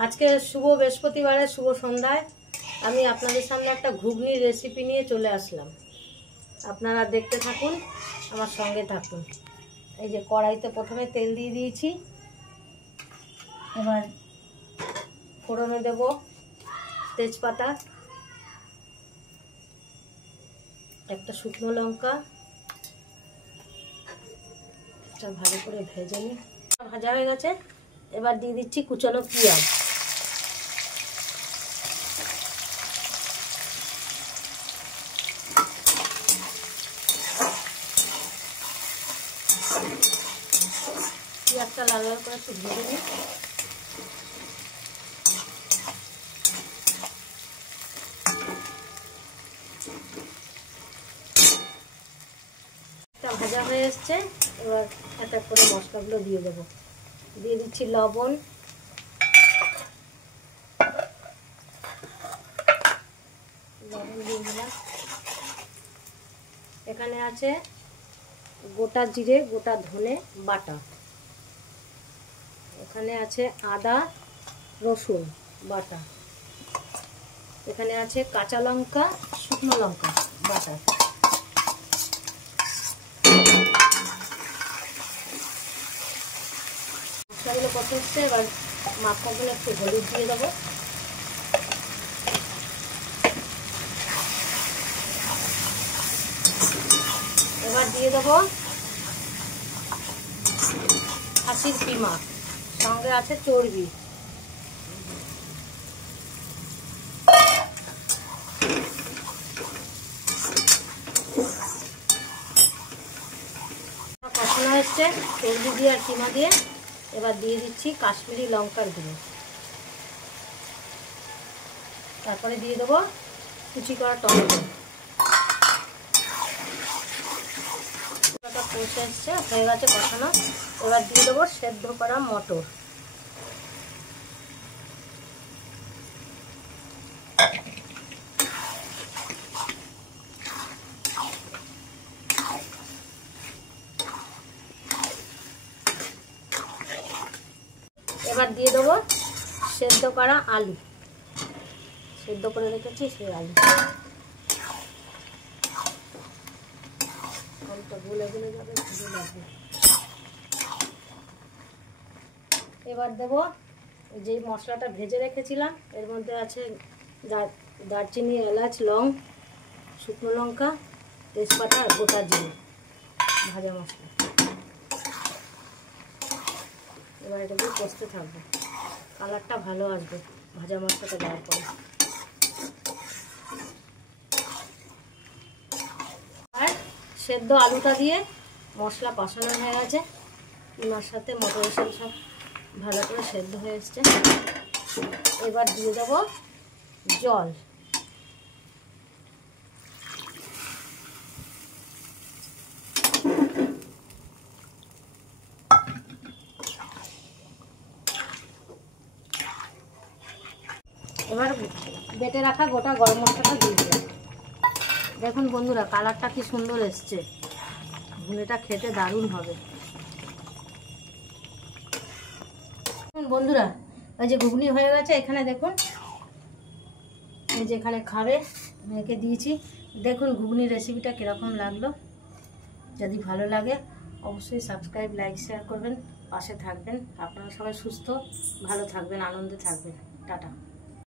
আজকে শুভ বৃহস্পতিবারে শুভ সন্ধ্যায় আমি আপনাদের সামনে একটা ঘুগনির রেসিপি নিয়ে চলে আসলাম। আপনারা দেখতে থাকুন, আমার সঙ্গে থাকুন। এই যে কড়াইতে প্রথমে তেল দিয়ে দিয়েছি, এবার ফোড়নে দেব তেজপাতা, একটা শুকনো লঙ্কা, এটা ভালো করে ভেজে নিই। ভাজা হয়ে গেছে, এবার দিয়ে দিচ্ছি কুচানো পেঁয়াজ। পেঁয়াজটা লাল লাল করে একটু ভেজে নিই। ভাজা হয়ে এসছে, এবার এক এক করে মশলাগুলো দিয়ে দেবো। দিয়ে দিচ্ছি লবণ, দিয়ে দিলাম। এখানে আছে গোটা জিরে, গোটা ধনে বাটা, এখানে আছে আদা রসুন বাটা, এখানে আছে কাঁচা লঙ্কা শুকনো লঙ্কা বাটা। মশলাগুলো কষাচ্ছে, এবার মাখাগুলো একটু হলুদ দিয়ে দেবো। এবার দিয়ে দেবো খাসির কিমা, সঙ্গে আছে চর্বি। কষানো হচ্ছে চর্বি দিয়ে আর কিমা দিয়ে। এবার দিয়ে দিচ্ছি কাশ্মীরি লঙ্কার গুঁড়ো, তারপরে দিয়ে দেবো কুচি করা টমেটো। কষে এসছে, হয়ে গেছে কষানো। এবার দিয়ে দেবো সেদ্ধ করা মটর। এবার দিয়ে দেবো সেদ্ধ করা আলু, সেদ্ধ করে রেখেছি সেই আলু। গলে যাবে, ভালো লাগবে। এবার দেবো যে মশলাটা ভেজে রেখেছিলাম, এর মধ্যে আছে দারচিনি, এলাচ, লং, শুকনো লঙ্কা, তেজপাতা আর গোটা জিরে ভাজা মশলা। এবার এটা দিয়ে কষতে থাকবো, কালারটা ভালো আসবে ভাজা মশলাটা দেওয়ার পরে। আর সেদ্ধ আলুটা দিয়ে মশলা কষানো হয়ে গেছে, কিমার সাথে মটরের সাথে সব ভালো করে সেদ্ধ হয়ে এসছে। এবার দিয়ে দেবো জল। এবার বেটে রাখা গোটা গরম মশলাটা দিয়ে দেবো। দেখুন বন্ধুরা, কালারটা কি সুন্দর এসছে, ঘুগনিটা খেতে দারুণ হবে। বন্ধুরা, এই যে ঘুগনি হয়ে গেছে, এখানে দেখুন, এই যে এখানে খাবে মেয়েকে দিয়েছি। দেখুন ঘুগনির রেসিপিটা কীরকম লাগলো। যদি ভালো লাগে অবশ্যই সাবস্ক্রাইব, লাইক, শেয়ার করবেন, পাশে থাকবেন। আপনারা সবাই সুস্থ ভালো থাকবেন, আনন্দে থাকবেন। টাটা।